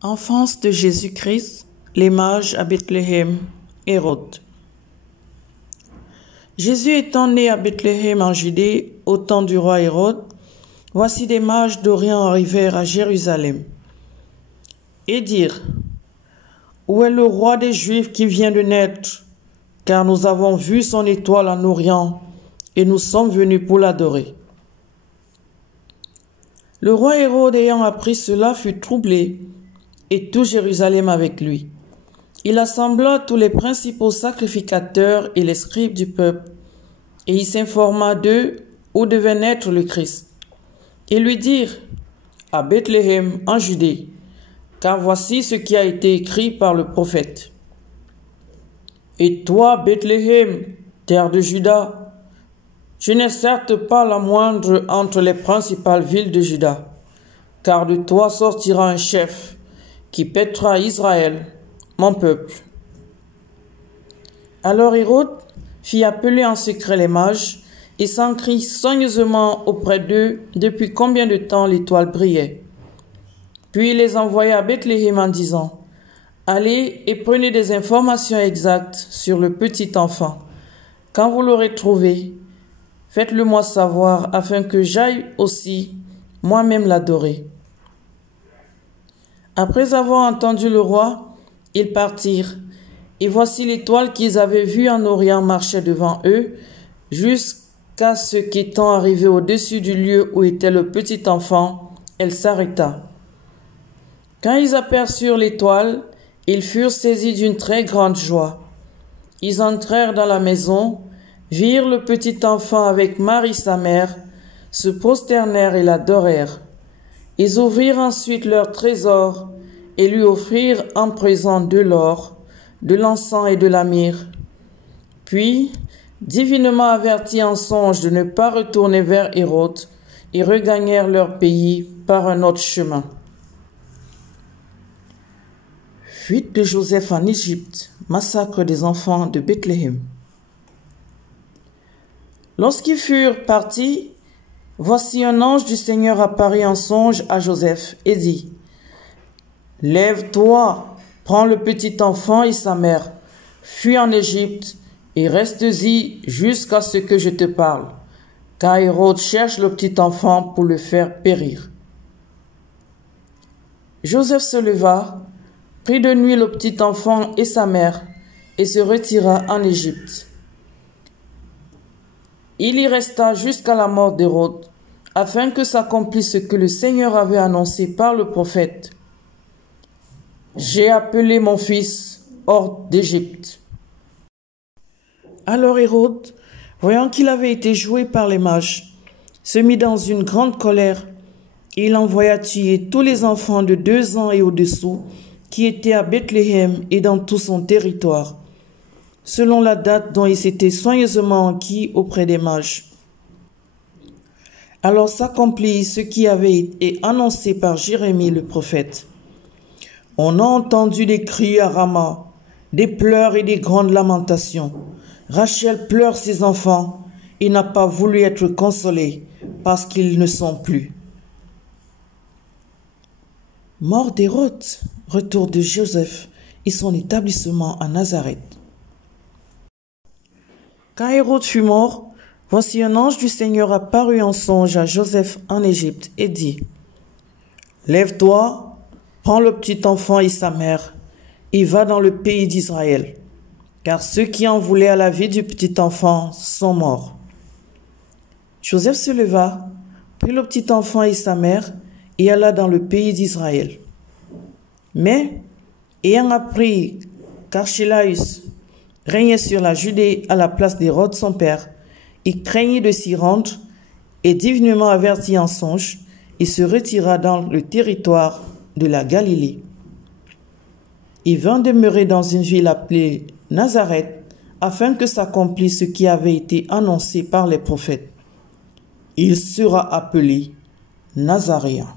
Enfance de Jésus-Christ, les mages à Bethléem, Hérode. Jésus étant né à Bethléem en Judée, au temps du roi Hérode, voici des mages d'Orient arrivèrent à Jérusalem et dirent: Où est le roi des Juifs qui vient de naître? Car nous avons vu son étoile en Orient et nous sommes venus pour l'adorer. Le roi Hérode ayant appris cela fut troublé, et tout Jérusalem avec lui. Il assembla tous les principaux sacrificateurs et les scribes du peuple, et il s'informa d'eux où devait naître le Christ. Ils lui dirent: À Bethléem, en Judée, car voici ce qui a été écrit par le prophète. Et toi, Bethléem, terre de Juda, tu n'es certes pas la moindre entre les principales villes de Juda, car de toi sortira un chef qui paîtra Israël, mon peuple. Alors Hérode fit appeler en secret les mages et s'enquit soigneusement auprès d'eux depuis combien de temps l'étoile brillait. Puis il les envoya à Bethléem en disant: Allez et prenez des informations exactes sur le petit enfant. Quand vous l'aurez trouvé, faites-le moi savoir afin que j'aille aussi moi-même l'adorer. Après avoir entendu le roi, ils partirent, et voici l'étoile qu'ils avaient vue en Orient marchait devant eux, jusqu'à ce qu'étant arrivée au-dessus du lieu où était le petit enfant, elle s'arrêta. Quand ils aperçurent l'étoile, ils furent saisis d'une très grande joie. Ils entrèrent dans la maison, virent le petit enfant avec Marie sa mère, se prosternèrent et l'adorèrent. Ils ouvrirent ensuite leur trésor et lui offrirent en présent de l'or, de l'encens et de la myrrhe. Puis, divinement avertis en songe de ne pas retourner vers Hérode, ils regagnèrent leur pays par un autre chemin. Fuite de Joseph en Égypte, massacre des enfants de Bethléem. Lorsqu'ils furent partis, voici un ange du Seigneur apparut en songe à Joseph et dit: Lève-toi, prends le petit enfant et sa mère, fuis en Égypte et reste-y jusqu'à ce que je te parle, car Hérode cherche le petit enfant pour le faire périr. Joseph se leva, prit de nuit le petit enfant et sa mère et se retira en Égypte. Il y resta jusqu'à la mort d'Hérode, afin que s'accomplisse ce que le Seigneur avait annoncé par le prophète: J'ai appelé mon fils hors d'Égypte. Alors Hérode, voyant qu'il avait été joué par les mages, se mit dans une grande colère, et il envoya tuer tous les enfants de 2 ans et au-dessous qui étaient à Bethléem et dans tout son territoire, selon la date dont il s'était soigneusement enquis auprès des mages. Alors s'accomplit ce qui avait été annoncé par Jérémie le prophète. On a entendu des cris à Rama, des pleurs et des grandes lamentations. Rachel pleure ses enfants et n'a pas voulu être consolée parce qu'ils ne sont plus. Mort d'Hérode, retour de Joseph et son établissement à Nazareth. Quand Hérode fut mort, voici un ange du Seigneur apparut en songe à Joseph en Égypte et dit: Lève-toi, prends le petit enfant et sa mère, et va dans le pays d'Israël, car ceux qui en voulaient à la vie du petit enfant sont morts. Joseph se leva, prit le petit enfant et sa mère, et alla dans le pays d'Israël. Mais, ayant appris qu'Archélaüs régnait sur la Judée à la place d'Hérode son père, il craignit de s'y rendre, et divinement averti en songe, il se retira dans le territoire de la Galilée. Il vint demeurer dans une ville appelée Nazareth, afin que s'accomplisse ce qui avait été annoncé par les prophètes: Il sera appelé Nazaréen.